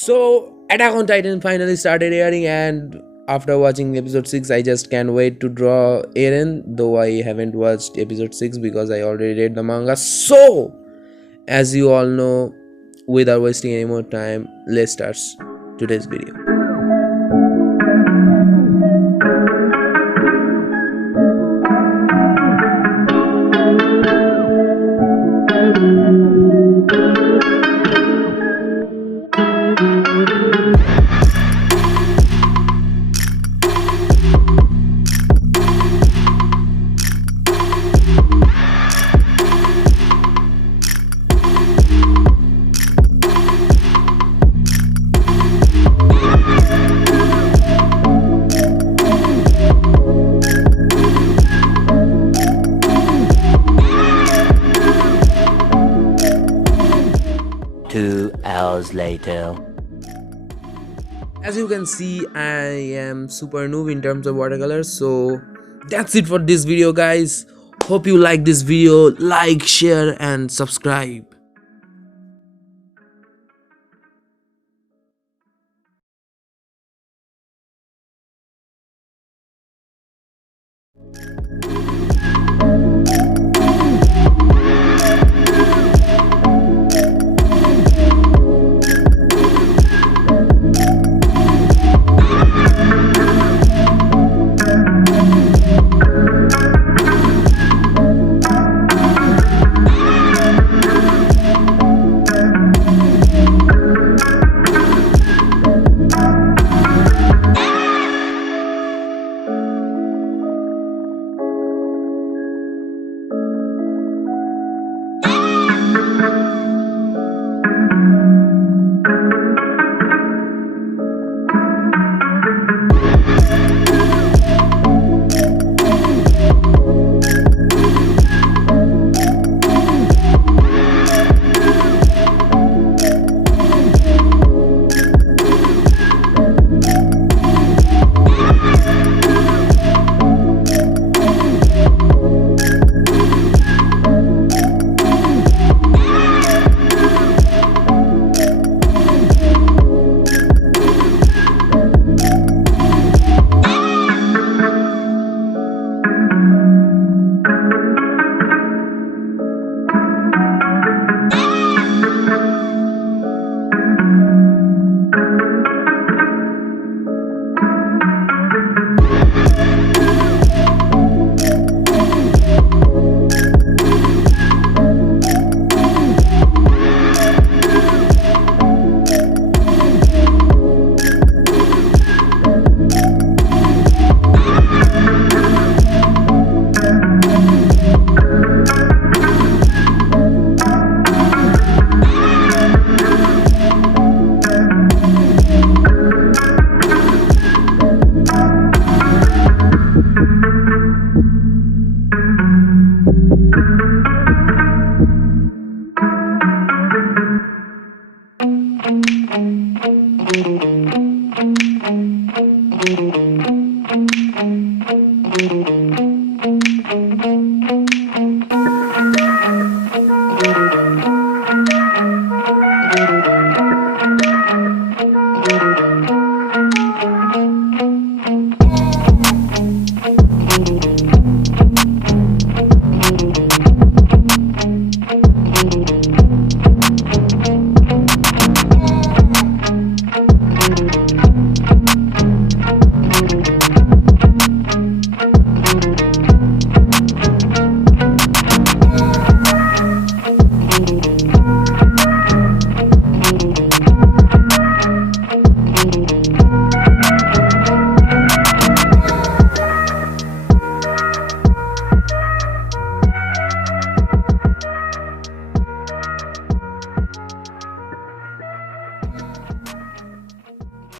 So, Attack on Titan finally started airing, and after watching episode 6, I just can't wait to draw Eren. Though I haven't watched episode 6 because I already read the manga. So, as you all know, without wasting any more time, let's start today's video. Hours later. As you can see, I am super noob in terms of watercolors. So that's it for this video, guys. Hope you like this video. Like, share and subscribe.